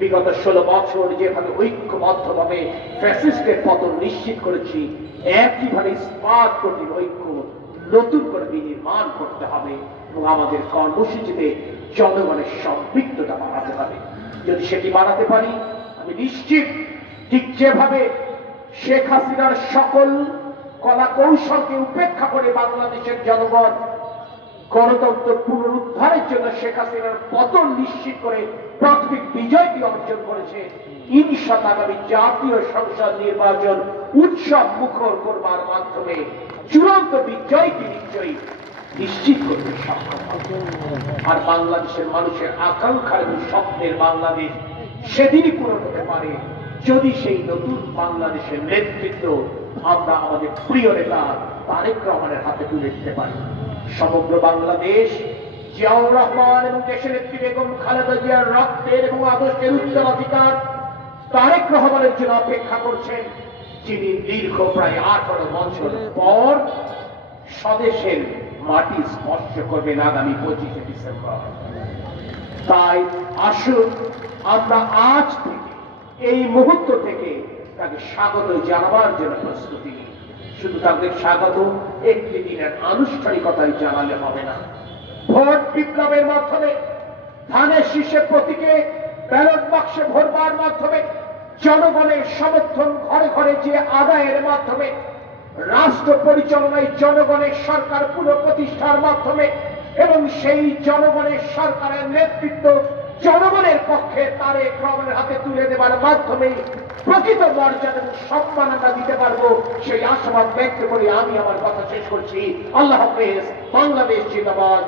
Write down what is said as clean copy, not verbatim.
বিগত 16 বছর যেভাবে ঐক্যবদ্ধভাবে ফ্যাসিস্টের পতন নিশ্চিত করেছি, একইভাবে ইস্পাত কঠিন ঐক্য নতুন করে বিনির্মাণ করতে হবে এবং আমাদের কর্মসূচিতে জনগণের সম্পৃক্ততা বাড়াতে হবে। যদি সেটি বাড়াতে পারি, আমি নিশ্চিত ঠিক যেভাবে শেখ হাসিনার সকল কলা কৌশলকে উপেক্ষা করে বাংলাদেশের জনগণ গণতন্ত্র পুনরুদ্ধারের জন্য শেখ হাসিনার পতন নিশ্চিত করে প্রাথমিক বিজয়টি অর্জন করেছে, ইনশাআল্লাহ আগামী জাতীয় সংসদ নির্বাচন উৎসব মুখর করবার মাধ্যমে চূড়ান্ত বিজয়টি নিশ্চিত করতে সক্ষম হবে। আর বাংলাদেশের মানুষের আকাঙ্ক্ষার এবং স্বপ্নের বাংলাদেশ সেদিনই পূরণ হতে পারে যদি সেই নতুন বাংলাদেশের নেতৃত্ব আমরা আমাদের প্রিয় নেতা তারেক রহমানের হাতে তুলে দিতে পারি। সমগ্র বাংলাদেশ জিয়াউর রহমান এবং দেশের নেত্রী বেগম খালেদা জিয়ার রক্তের এবং আদর্শের উত্তরাধিকার তারেক রহমানের জন্য অপেক্ষা করছেন, যিনি দীর্ঘ প্রায় 18 বছর পর স্বদেশের মাটি স্পর্শ করবেন আগামী 25 ডিসেম্বর। তাই আসুন আমরা আজ থেকে এই মুহূর্ত থেকে তাকে স্বাগত জানাবার জন্য প্রস্তুতি নিই। শুধু তাদের স্বাগত একটি দিনের আনুষ্ঠানিকতায় জানালে হবে না। ভোট বিপ্লবের মাধ্যমে, ধানের শীষের প্রতীকে ব্যালট বাক্সে ভরবার মাধ্যমে, জনগণের সমর্থন ঘরে ঘরে যে আদায়ের মাধ্যমে, রাষ্ট্র পরিচালনায় জনগণের সরকার পুনঃপ্রতিষ্ঠার মাধ্যমে এবং সেই জনগণের সরকারের নেতৃত্ব জনগণের পক্ষে তারেক রহমানের হাতে তুলে দেওয়ার মাধ্যমে প্রকৃত মর্যাদা এবং সম্মান আমরা দিতে পারবো, সেই আশাবাদ ব্যক্ত করে আমি আমার কথা শেষ করছি। আল্লাহ হাফেজ। বাংলাদেশ জিন্দাবাদ।